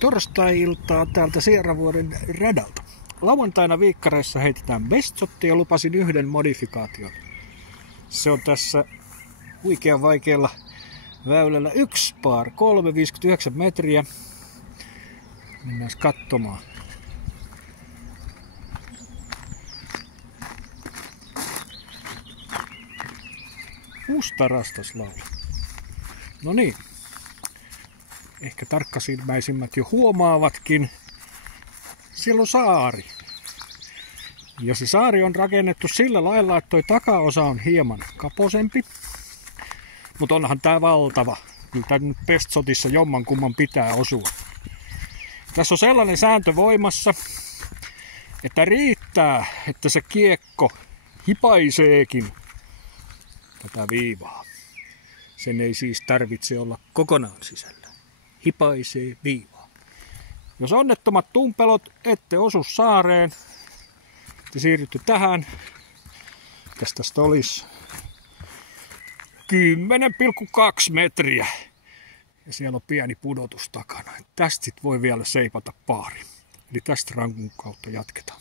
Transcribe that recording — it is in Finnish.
Torstai-iltaa täältä Sierravuoren radalta. Lauantaina viikkareissa heitetään bestshottia ja lupasin yhden modifikaation. Se on tässä huikean vaikealla väylällä 1 par 3,59 metriä. Mennään katsomaan. Musta rastaslaulu. No niin. Ehkä tarkkasilmäisimmät jo huomaavatkin. Siellä on saari. Ja se saari on rakennettu sillä lailla, että toi takaosa on hieman kaposempi. Mutta onhan tää valtava. Kyllä tää nyt bestshotissa jommankumman pitää osua. Tässä on sellainen sääntö voimassa, että riittää, että se kiekko hipaiseekin tätä viivaa. Sen ei siis tarvitse olla kokonaan sisällä. Hipaisee viivaa. Jos onnettomat tumpelot ette osu saareen, te siirrytte tähän. Tästä olisi 10,2 metriä. Ja siellä on pieni pudotus takana. Tästä sit voi vielä seipata paari. Eli tästä rankun kautta jatketaan.